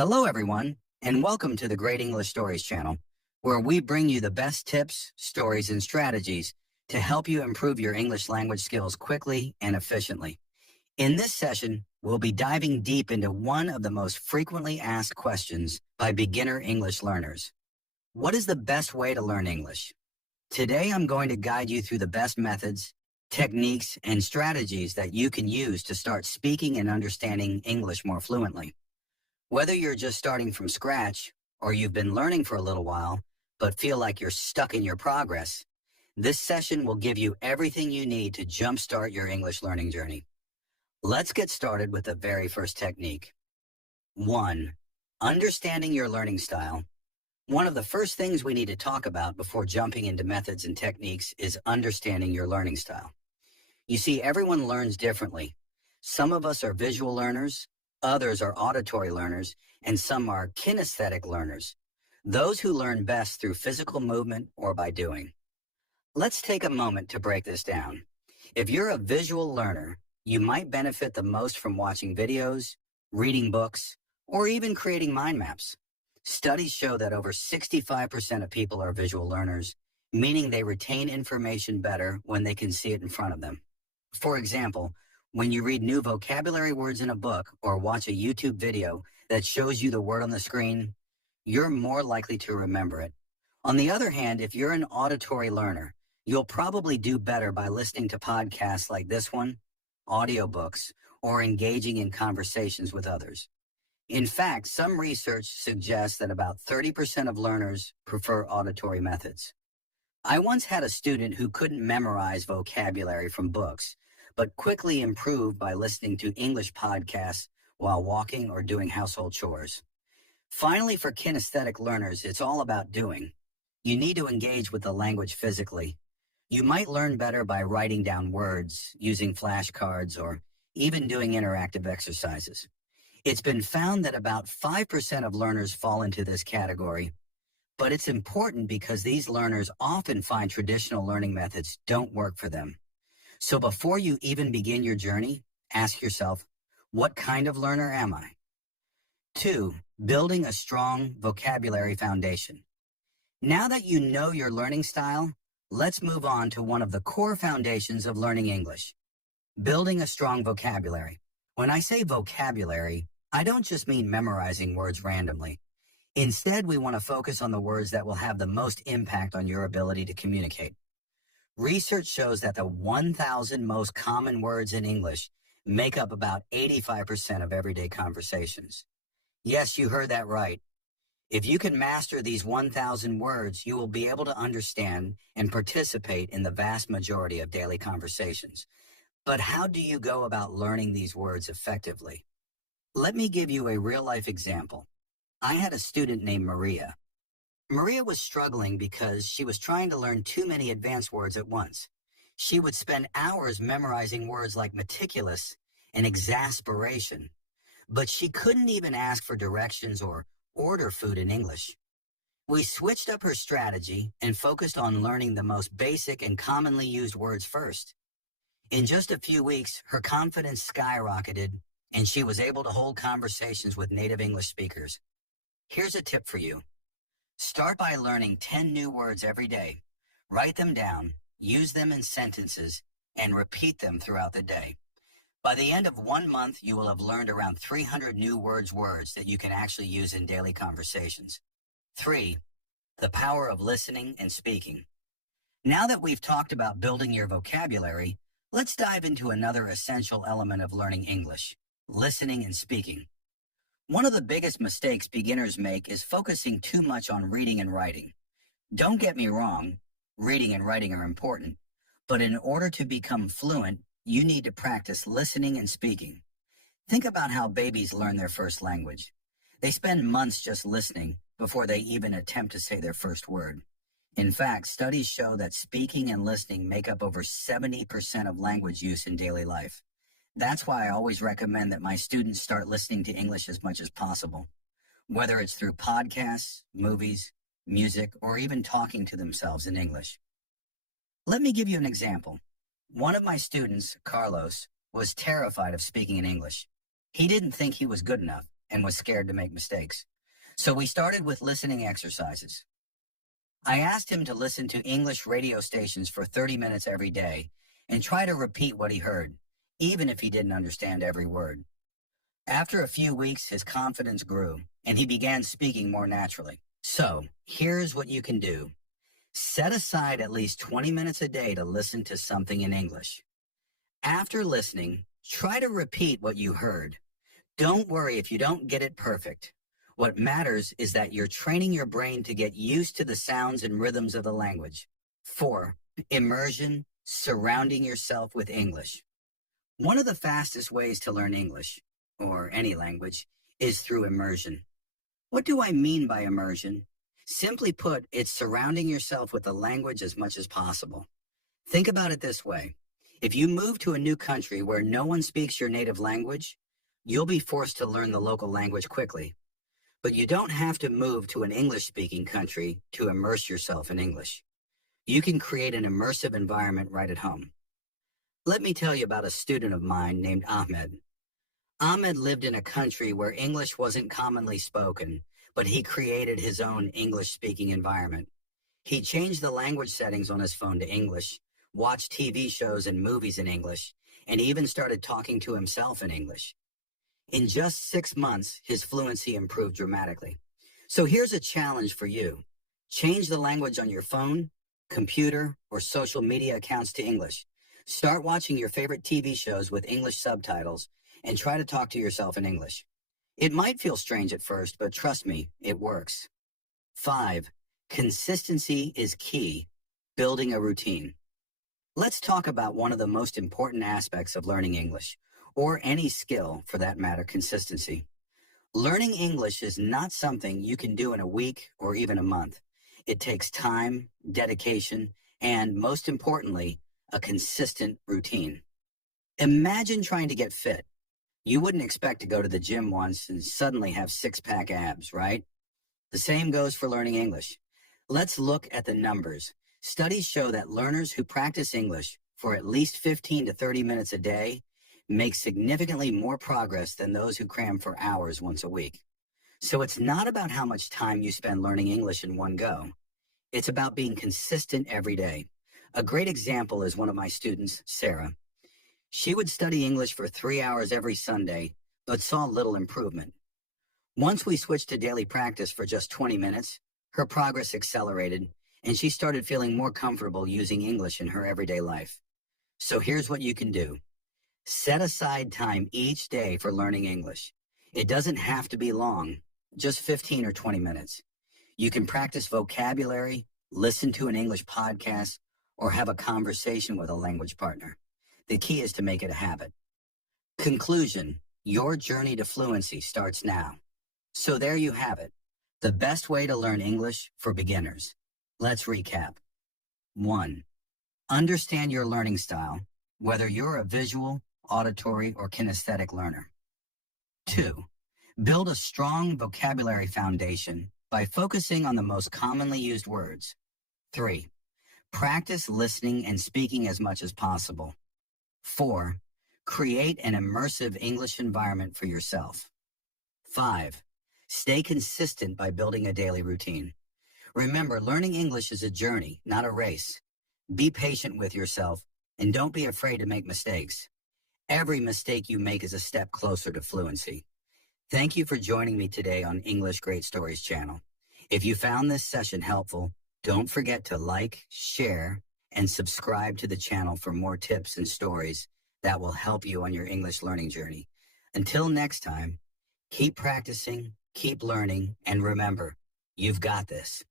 Hello, everyone, and welcome to the Great English Stories channel, where we bring you the best tips, stories, and strategies to help you improve your English language skills quickly and efficiently. In this session, we'll be diving deep into one of the most frequently asked questions by beginner English learners. What is the best way to learn English? Today, I'm going to guide you through the best methods, techniques, and strategies that you can use to start speaking and understanding English more fluently. Whether you're just starting from scratch or you've been learning for a little while but feel like you're stuck in your progress, this session will give you everything you need to jumpstart your English learning journey. Let's get started with the very first technique. 1. Understanding your learning style. One of the first things we need to talk about before jumping into methods and techniques is understanding your learning style. You see, everyone learns differently. Some of us are visual learners, others are auditory learners, and some are kinesthetic learners, those who learn best through physical movement or by doing. Let's take a moment to break this down. If you're a visual learner, you might benefit the most from watching videos, reading books, or even creating mind maps. Studies show that over 65% of people are visual learners, meaning they retain information better when they can see it in front of them. For example, when you read new vocabulary words in a book or watch a YouTube video that shows you the word on the screen, you're more likely to remember it. On the other hand, if you're an auditory learner, you'll probably do better by listening to podcasts like this one, audiobooks, or engaging in conversations with others. In fact, some research suggests that about 30% of learners prefer auditory methods. I once had a student who couldn't memorize vocabulary from books, but quickly improved by listening to English podcasts while walking or doing household chores. Finally, for kinesthetic learners, it's all about doing. You need to engage with the language physically. You might learn better by writing down words, using flashcards, or even doing interactive exercises. It's been found that about 5% of learners fall into this category, but it's important because these learners often find traditional learning methods don't work for them. So before you even begin your journey, ask yourself, what kind of learner am I? 2. Building a strong vocabulary foundation. Now that you know your learning style, let's move on to one of the core foundations of learning English, building a strong vocabulary. When I say vocabulary, I don't just mean memorizing words randomly. Instead, we want to focus on the words that will have the most impact on your ability to communicate. Research shows that the 1,000 most common words in English make up about 85% of everyday conversations. Yes, you heard that right. If you can master these 1,000 words, you will be able to understand and participate in the vast majority of daily conversations. But how do you go about learning these words effectively? Let me give you a real-life example. I had a student named Maria. Maria was struggling because she was trying to learn too many advanced words at once. She would spend hours memorizing words like meticulous and exasperation, but she couldn't even ask for directions or order food in English. We switched up her strategy and focused on learning the most basic and commonly used words first. In just a few weeks, her confidence skyrocketed, and she was able to hold conversations with native English speakers. Here's a tip for you. Start by learning 10 new words every day. Write them down, use them in sentences, and repeat them throughout the day. By the end of 1 month, you will have learned around 300 new words that you can actually use in daily conversations. 3. The power of listening and speaking. Now that we've talked about building your vocabulary, let's dive into another essential element of learning English, listening and speaking. One of the biggest mistakes beginners make is focusing too much on reading and writing. Don't get me wrong, reading and writing are important, but in order to become fluent, you need to practice listening and speaking. Think about how babies learn their first language. They spend months just listening before they even attempt to say their first word. In fact, studies show that speaking and listening make up over 70% of language use in daily life. That's why I always recommend that my students start listening to English as much as possible, whether it's through podcasts, movies, music, or even talking to themselves in English. Let me give you an example. One of my students, Carlos, was terrified of speaking in English. He didn't think he was good enough, and was scared to make mistakes. So we started with listening exercises. I asked him to listen to English radio stations for 30 minutes every day and try to repeat what he heard, even if he didn't understand every word. After a few weeks, his confidence grew, and he began speaking more naturally. So, here's what you can do. Set aside at least 20 minutes a day to listen to something in English. After listening, try to repeat what you heard. Don't worry if you don't get it perfect. What matters is that you're training your brain to get used to the sounds and rhythms of the language. 4. Immersion, surrounding yourself with English. One of the fastest ways to learn English, or any language, is through immersion. What do I mean by immersion? Simply put, it's surrounding yourself with the language as much as possible. Think about it this way. If you move to a new country where no one speaks your native language, you'll be forced to learn the local language quickly. But you don't have to move to an English-speaking country to immerse yourself in English. You can create an immersive environment right at home. Let me tell you about a student of mine named Ahmed. Ahmed lived in a country where English wasn't commonly spoken, but he created his own English-speaking environment. He changed the language settings on his phone to English, watched TV shows and movies in English, and even started talking to himself in English. In just 6 months, his fluency improved dramatically. So here's a challenge for you. Change the language on your phone, computer, or social media accounts to English. Start watching your favorite TV shows with English subtitles and try to talk to yourself in English. It might feel strange at first, but trust me, it works. 5. Consistency is key. Building a routine. Let's talk about one of the most important aspects of learning English, or any skill for that matter, consistency. Learning English is not something you can do in a week or even a month. It takes time, dedication, and most importantly, a consistent routine. Imagine trying to get fit. You wouldn't expect to go to the gym once and suddenly have six-pack abs, right? The same goes for learning English. Let's look at the numbers. Studies show that learners who practice English for at least 15 to 30 minutes a day make significantly more progress than those who cram for hours once a week. So it's not about how much time you spend learning English in one go. It's about being consistent every day. A great example is one of my students, Sarah. She would study English for 3 hours every Sunday, but saw little improvement. Once we switched to daily practice for just 20 minutes, her progress accelerated, and she started feeling more comfortable using English in her everyday life. So here's what you can do. Set aside time each day for learning English. It doesn't have to be long, just 15 or 20 minutes. You can practice vocabulary, listen to an English podcast, or have a conversation with a language partner. The key is to make it a habit. Conclusion, your journey to fluency starts now. So there you have it, the best way to learn English for beginners. Let's recap. 1. Understand your learning style, whether you're a visual, auditory, or kinesthetic learner. 2. Build a strong vocabulary foundation by focusing on the most commonly used words. 3. Practice listening and speaking as much as possible. 4. Create an immersive English environment for yourself. 5. Stay consistent by building a daily routine. Remember, learning English is a journey, not a race. Be patient with yourself and don't be afraid to make mistakes. Every mistake you make is a step closer to fluency. Thank you for joining me today on English Great Stories channel. If you found this session helpful, don't forget to like, share, and subscribe to the channel for more tips and stories that will help you on your English learning journey. Until next time, keep practicing, keep learning, and remember, you've got this.